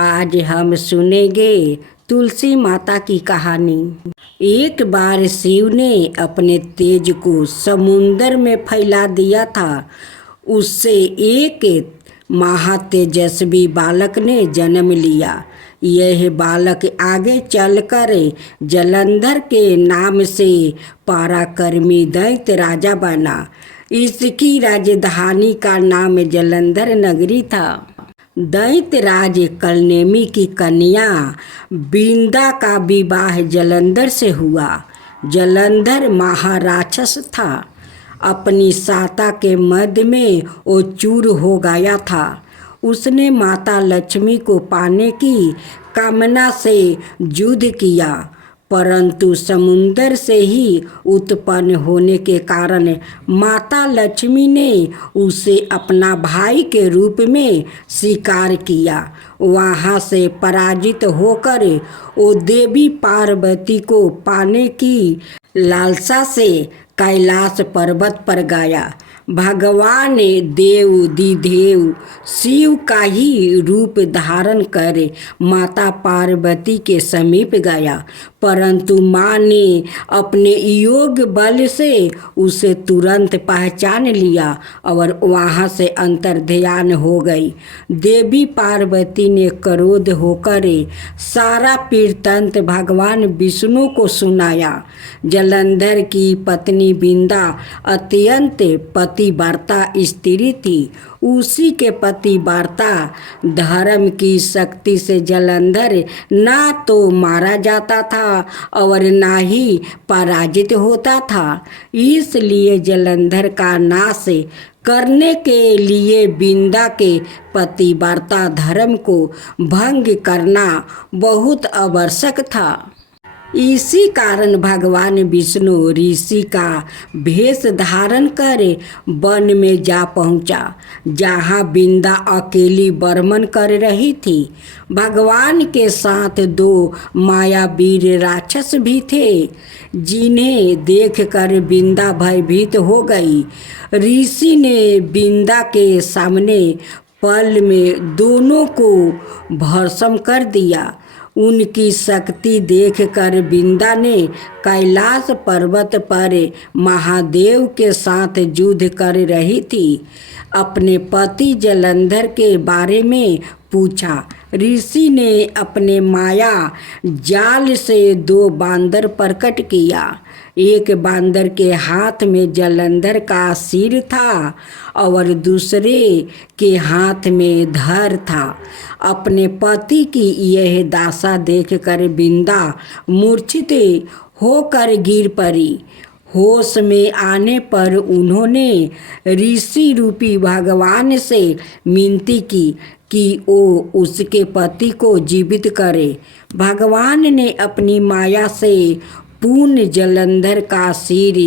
आज हम सुनेंगे तुलसी माता की कहानी। एक बार शिव ने अपने तेज को समुंदर में फैला दिया था। उससे एक महातेजस्वी बालक ने जन्म लिया। यह बालक आगे चलकर जलंधर के नाम से पराक्रमी दैत्य राजा बना। इसकी राजधानी का नाम जलंधर नगरी था। दैत्य राज कलनेमी की कन्या बिंदा का विवाह जलंधर से हुआ। जलंधर महाराक्षस था। अपनी साता के मध्य में वो चूर हो गया था। उसने माता लक्ष्मी को पाने की कामना से युद्ध किया, परंतु समुंदर से ही उत्पन्न होने के कारण माता लक्ष्मी ने उसे अपना भाई के रूप में स्वीकार किया। वहाँ से पराजित होकर वो देवी पार्वती को पाने की लालसा से कैलाश पर्वत पर गया। भगवान देवाधिदेव शिव का ही रूप धारण कर माता पार्वती के समीप गया, परंतु माँ ने अपने योग बल से उसे तुरंत पहचान लिया और वहाँ से अंतर्ध्यान हो गई। देवी पार्वती ने क्रोध होकर सारा वृत्तांत भगवान विष्णु को सुनाया। जलंधर की पत्नी बिंदा अत्यंत पतिव्रता स्त्री थी। उसी के पतिव्रता धर्म की शक्ति से जलंधर ना तो मारा जाता था और ना ही पराजित होता था। इसलिए जलंधर का नाश करने के लिए बिंदा के पतिव्रता धर्म को भंग करना बहुत आवश्यक था। इसी कारण भगवान विष्णु ऋषि का भेष धारण कर वन में जा पहुंचा, जहां बिंदा अकेली बर्मन कर रही थी। भगवान के साथ दो मायावीर राक्षस भी थे, जिन्हें देखकर बिंदा भयभीत हो गई। ऋषि ने बिंदा के सामने पल में दोनों को भस्म कर दिया। उनकी शक्ति देखकर बिंदा ने कैलाश पर्वत पर महादेव के साथ युद्ध कर रही थी अपने पति जलंधर के बारे में पूछा। ऋषि ने अपने माया जाल से दो बांदर प्रकट किया। एक बांदर के हाथ में जलंधर का सिर था और दूसरे के हाथ में धड़ था। अपने पति की यह दशा देखकर बिंदा मूर्छित होकर गिर पड़ी। होश में आने पर उन्होंने ऋषि रूपी भगवान से विनती की कि वो उसके पति को जीवित करे। भगवान ने अपनी माया से पुनः जलंधर का सिर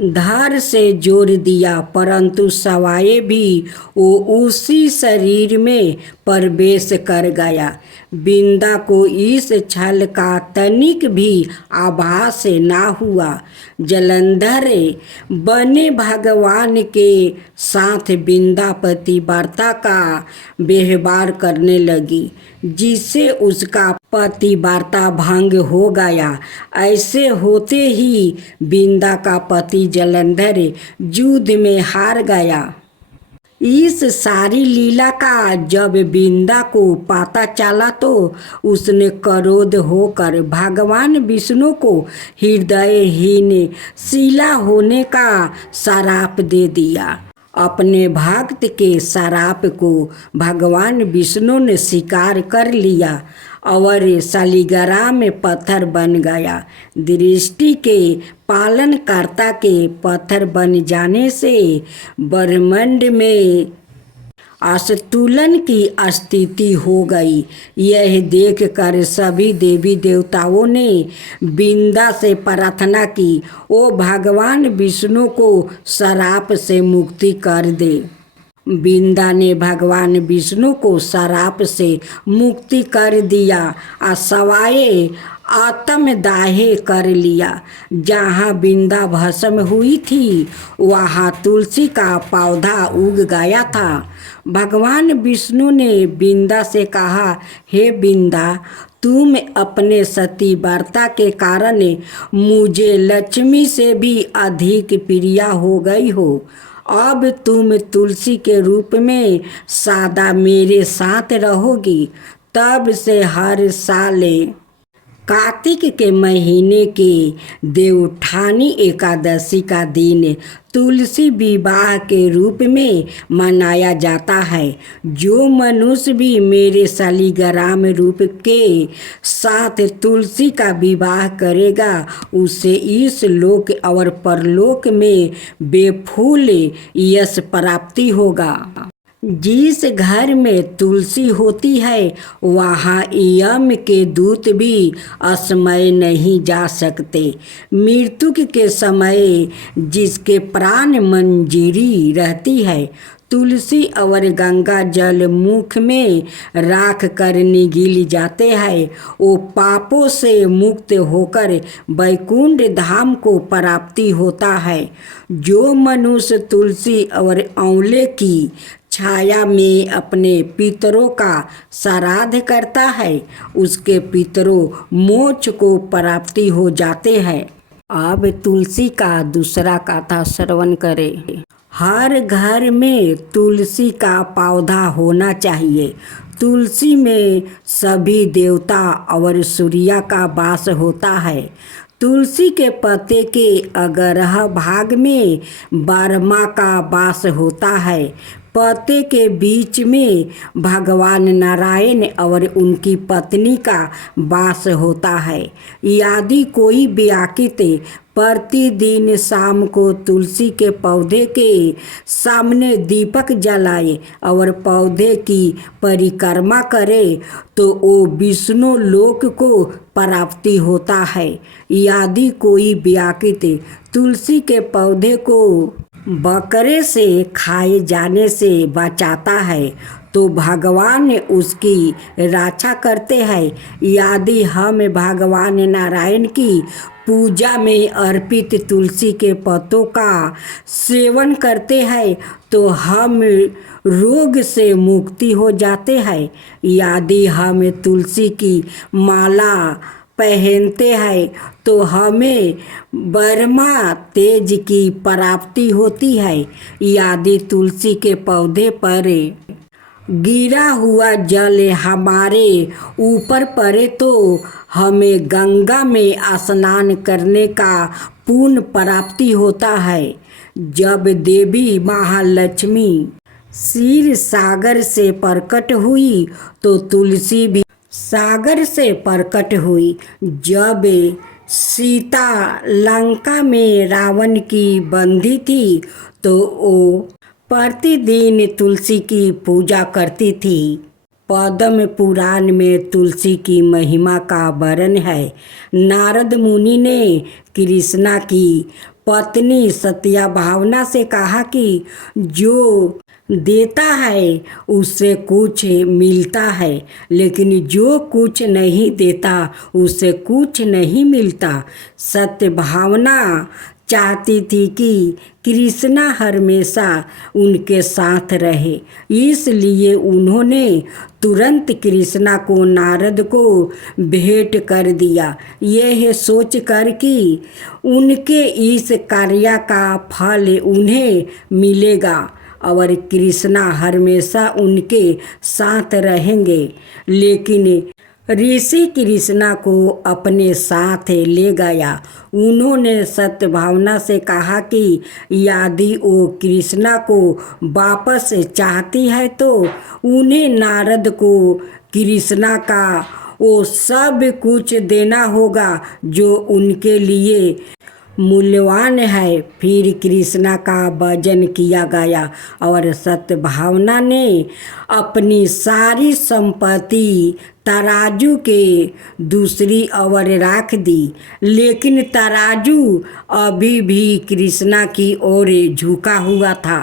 धड़ से जोड़ दिया, परंतु सवाए भी वो उसी शरीर में प्रवेश कर गया। बिंदा को इस छल का तनिक भी आभास ना हुआ। जलंधर बने भगवान के साथ बिंदा पतिव्रता का व्यवहार करने लगी, जिससे उसका पतिव्रता भंग हो गया। ऐसे होते ही बिंदा का पति जलंधर युद्ध में हार गया। इस सारी लीला का जब बिंदा को पता चला तो उसने क्रोध होकर भगवान विष्णु को हृदयहीन शिला होने का श्राप दे दिया। अपने भक्त के श्राप को भगवान विष्णु ने स्वीकार कर लिया और शालिग्राम में पत्थर बन गया। दृष्टि के पालनकर्ता के पत्थर बन जाने से ब्रह्मांड में असंतुलन की स्थिति हो गई। यह देखकर सभी देवी देवताओं ने बिंदा से प्रार्थना की, ओ भगवान विष्णु को श्राप से मुक्ति कर दे। बिंदा ने भगवान विष्णु को श्राप से मुक्ति कर दिया। सवाए आत्मदाह कर लिया। जहाँ बिंदा भस्म हुई थी वहाँ तुलसी का पौधा उग गया था। भगवान विष्णु ने बिंदा से कहा, हे बिंदा, तुम अपने सतीव्रता के कारण मुझे लक्ष्मी से भी अधिक प्रिय हो गई हो। अब तुम तुलसी के रूप में सदा मेरे साथ रहोगी। तब से हर साल कार्तिक के महीने के देवउठानी एकादशी का दिन तुलसी विवाह के रूप में मनाया जाता है। जो मनुष्य भी मेरे शालिग्राम रूप के साथ तुलसी का विवाह करेगा उसे इस लोक और परलोक में बेफूल यश प्राप्ति होगा। जिस घर में तुलसी होती है वहाँ यम के दूत भी असमय नहीं जा सकते। मृत्यु के समय जिसके प्राण मंजीरी रहती है, तुलसी और गंगा जल मुख में राख कर निगल जाते हैं। वो पापों से मुक्त होकर वैकुंठ धाम को प्राप्ति होता है। जो मनुष्य तुलसी और आंवले की छाया में अपने पितरों का श्राद्ध करता है उसके पितरों मोक्ष को प्राप्ति हो जाते हैं। अब तुलसी का दूसरा कथा श्रवण करें। हर घर में तुलसी का पौधा होना चाहिए। तुलसी में सभी देवता और सूर्य का वास होता है। तुलसी के पत्ते के अगरह भाग में ब्रह्मा का वास होता है। पत्ते के बीच में भगवान नारायण और उनकी पत्नी का वास होता है। यदि कोई व्याकृत प्रतिदिन शाम को तुलसी के पौधे के सामने दीपक जलाए और पौधे की परिक्रमा करे तो वो विष्णु लोक को प्राप्ति होता है। यदि कोई व्याकृत तुलसी के पौधे को बकरे से खाए जाने से बचाता है तो भगवान उसकी रक्षा करते हैं। यदि हम भगवान नारायण की पूजा में अर्पित तुलसी के पत्तों का सेवन करते हैं तो हम रोग से मुक्ति हो जाते हैं। यदि हम तुलसी की माला पहनते हैं तो हमें ब्रह्मा तेज की प्राप्ति होती है। यदि तुलसी के पौधे पर गिरा हुआ जल हमारे ऊपर पड़े तो हमें गंगा में स्नान करने का पुण्य प्राप्ति होता है। जब देवी महालक्ष्मी क्षीर सागर से प्रकट हुई तो तुलसी भी सागर से प्रकट हुई। जब सीता लंका में रावण की बंदी थी तो वो प्रतिदिन तुलसी की पूजा करती थी। पद्म पुराण में तुलसी की महिमा का वर्णन है। नारद मुनि ने कृष्णा की पत्नी सत्यभामा से कहा कि जो देता है उससे कुछ मिलता है, लेकिन जो कुछ नहीं देता उससे कुछ नहीं मिलता। सत्यभामा चाहती थी कि कृष्णा हमेशा उनके साथ रहे, इसलिए उन्होंने तुरंत कृष्णा को नारद को भेंट कर दिया, यह सोच कर कि उनके इस कार्य का फल उन्हें मिलेगा और कृष्णा हमेशा उनके साथ रहेंगे। लेकिन ऋषि कृष्णा को अपने साथ ले गया। उन्होंने सत्यभामा से कहा कि यदि वो कृष्णा को वापस चाहती है तो उन्हें नारद को कृष्णा का वो सब कुछ देना होगा जो उनके लिए मूल्यवान है। फिर कृष्णा का भजन किया गया और सत्यभामा ने अपनी सारी संपत्ति तराजू के दूसरी ओर रख दी, लेकिन तराजू अभी भी कृष्णा की ओर झुका हुआ था।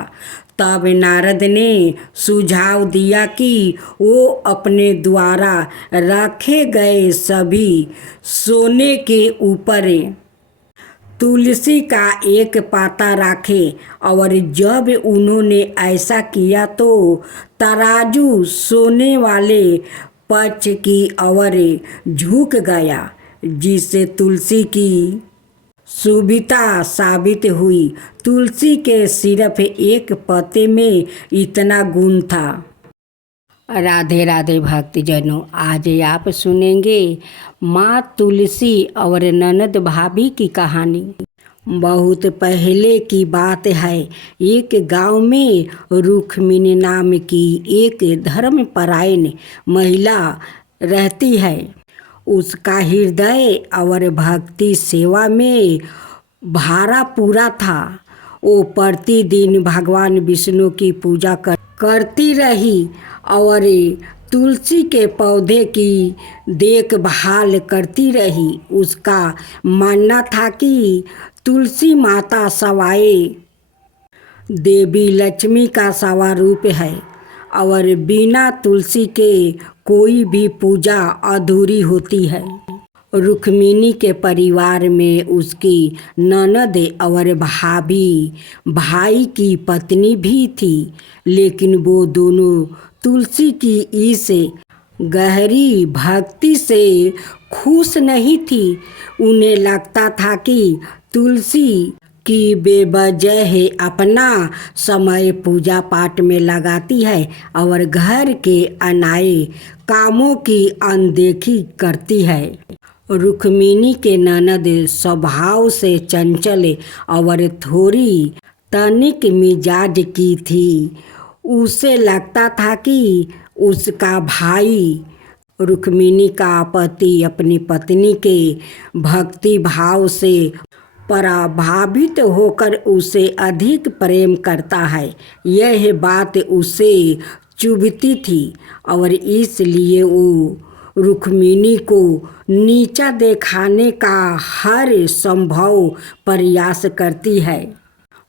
तब नारद ने सुझाव दिया कि वो अपने द्वारा रखे गए सभी सोने के ऊपर तुलसी का एक पाता रखे। और जब उन्होंने ऐसा किया तो तराजू सोने वाले पक्ष की ओर झुक गया, जिससे तुलसी की सुविधा साबित हुई। तुलसी के सिर्फ एक पत्ते में इतना गुण था। राधे राधे भक्तजनों, आज आप सुनेंगे माँ तुलसी और ननद भाभी की कहानी। बहुत पहले की बात है, एक गांव में रुक्मिणी नाम की एक धर्मपरायण महिला रहती है। उसका हृदय और भक्ति सेवा में भरा पूरा था। वो प्रतिदिन भगवान विष्णु की पूजा करती रही और तुलसी के पौधे की देखभाल करती रही। उसका मानना था कि तुलसी माता सवाए देवी लक्ष्मी का स्वरूप है और बिना तुलसी के कोई भी पूजा अधूरी होती है। रुक्मिणी के परिवार में उसकी ननद और भाभी भाई की पत्नी भी थी, लेकिन वो दोनों तुलसी की इस गहरी भक्ति से खुश नहीं थी। उन्हें लगता था कि तुलसी की बेवजह अपना समय पूजा पाठ में लगाती है और घर के अनाए कामों की अनदेखी करती है। रुक्मिणी के ननद स्वभाव से चंचल और थोड़ी तनिक मिजाज की थी। उसे लगता था कि उसका भाई रुक्मिणी का पति अपनी पत्नी के भक्ति भाव से प्रभावित होकर उसे अधिक प्रेम करता है। यह बात उसे चुभती थी और इसलिए वो रुक्मिणी को नीचा दिखाने का हर संभव प्रयास करती है।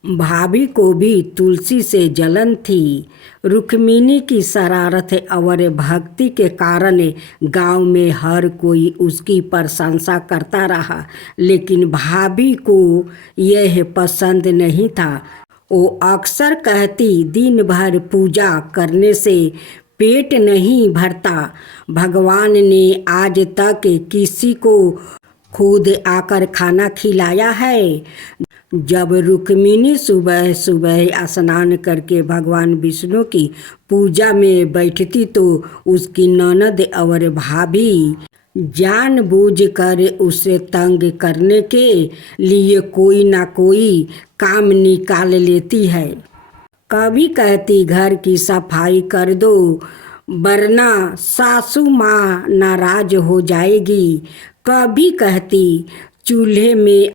भाभी को भी तुलसी से जलन थी। रुक्मिणी की शरारत और भक्ति के कारण गांव में हर कोई उसकी प्रशंसा करता रहा, लेकिन भाभी को यह पसंद नहीं था। वो अक्सर कहती, दिन भर पूजा करने से पेट नहीं भरता। भगवान ने आज तक किसी को खुद आकर खाना खिलाया है। जब रुक्मिणी सुबह सुबह स्नान करके भगवान विष्णु की पूजा में बैठती तो उसकी ननद और भाभी जानबूझकर उसे तंग करने के लिए कोई ना कोई काम निकाल लेती है। कभी कहती, घर की सफाई कर दो वरना सासू माँ नाराज हो जाएगी। कभी कहती, चूल्हे में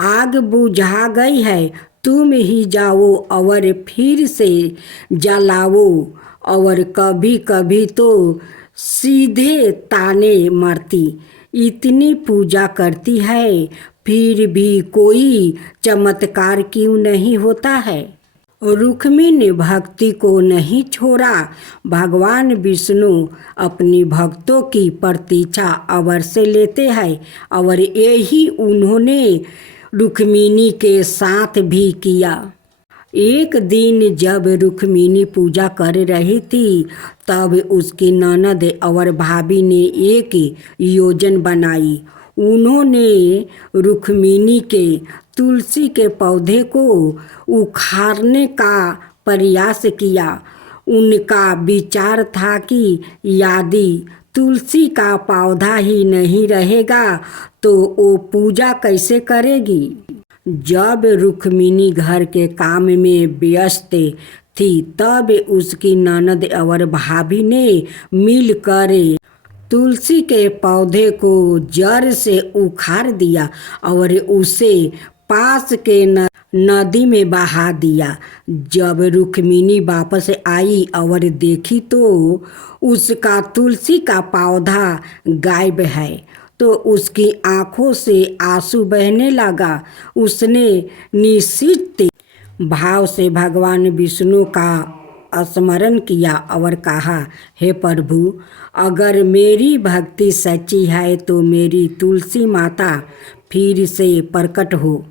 आग बुझा गई है, तुम ही जाओ और फिर से जलाओ। और कभी कभी तो सीधे ताने मारती, इतनी पूजा करती है फिर भी कोई चमत्कार क्यों नहीं होता है। रुक्मिणी भक्ति को नहीं छोड़ा। भगवान विष्णु अपनी भक्तों की प्रतीक्षा अवश्य लेते हैं और यही उन्होंने रुक्मिणी के साथ भी किया। एक दिन जब रुक्मिणी पूजा कर रही थी तब उसकी ननद और भाभी ने एक योजना बनाई। उन्होंने रुक्मिणी के तुलसी के पौधे को उखाड़ने का प्रयास किया। उनका विचार था कि यदि तुलसी का पौधा ही नहीं रहेगा तो वो पूजा कैसे करेगी। जब रुक्मिणी घर के काम में व्यस्त थी तब उसकी ननद और भाभी ने मिलकर तुलसी के पौधे को जड़ से उखाड़ दिया और उसे पास के नदी में बहा दिया। जब रुक्मिणी वापस आई और देखी तो उसका तुलसी का पौधा गायब है तो उसकी आंखों से आंसू बहने लगा। उसने निश्चित भाव से भगवान विष्णु का स्मरण किया और कहा, हे प्रभु, अगर मेरी भक्ति सच्ची है तो मेरी तुलसी माता फिर से प्रकट हो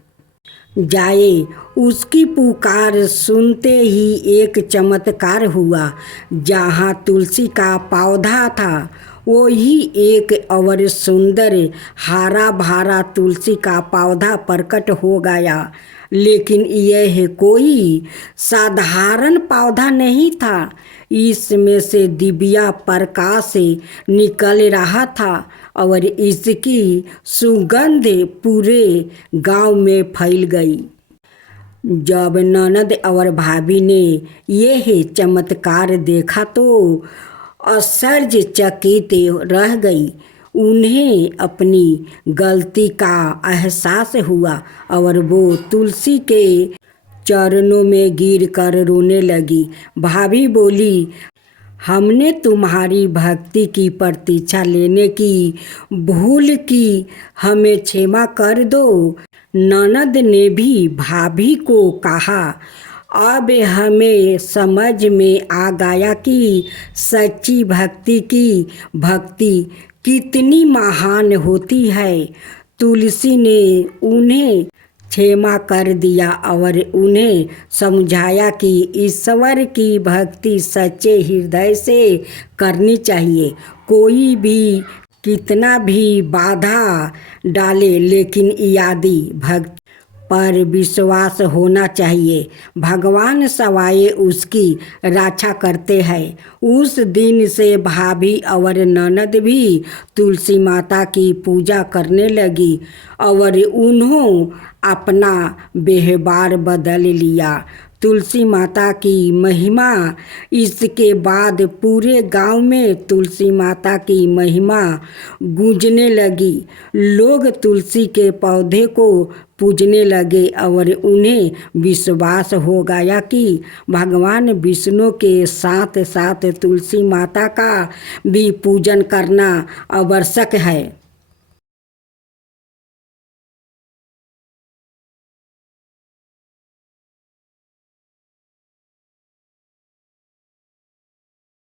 जाए। उसकी पुकार सुनते ही एक चमत्कार हुआ। जहाँ तुलसी का पौधा था वही एक और सुंदर हरा भरा तुलसी का पौधा प्रकट हो गया। लेकिन यह कोई साधारण पौधा नहीं था। इसमें से दिव्या प्रकाश निकल रहा था और इसकी सुगंध पूरे गांव में फैल गई। जब ननद और भाभी ने यह चमत्कार देखा तो आश्चर्यचकित रह गई। उन्हें अपनी गलती का एहसास हुआ और वो तुलसी के चरणों में गिरकर रोने लगी। भाभी बोली, हमने तुम्हारी भक्ति की प्रतीक्षा लेने की भूल की, हमें क्षमा कर दो। ननद ने भी भाभी को कहा, अब हमें समझ में आ गया कि सच्ची भक्ति कितनी महान होती है। तुलसी ने उन्हें क्षमा कर दिया और उन्हें समझाया कि ईश्वर की भक्ति सच्चे हृदय से करनी चाहिए। कोई भी कितना भी बाधा डाले, लेकिन यदि भक्ति पर विश्वास होना चाहिए, भगवान सवाए उसकी रक्षा करते हैं। उस दिन से भाभी और ननद भी तुलसी माता की पूजा करने लगी और उन्होंने अपना व्यवहार बदल लिया। तुलसी माता की महिमा। इसके बाद पूरे गांव में तुलसी माता की महिमा गूंजने लगी। लोग तुलसी के पौधे को पूजने लगे और उन्हें विश्वास हो गया कि भगवान विष्णु के साथ साथ तुलसी माता का भी पूजन करना आवश्यक है।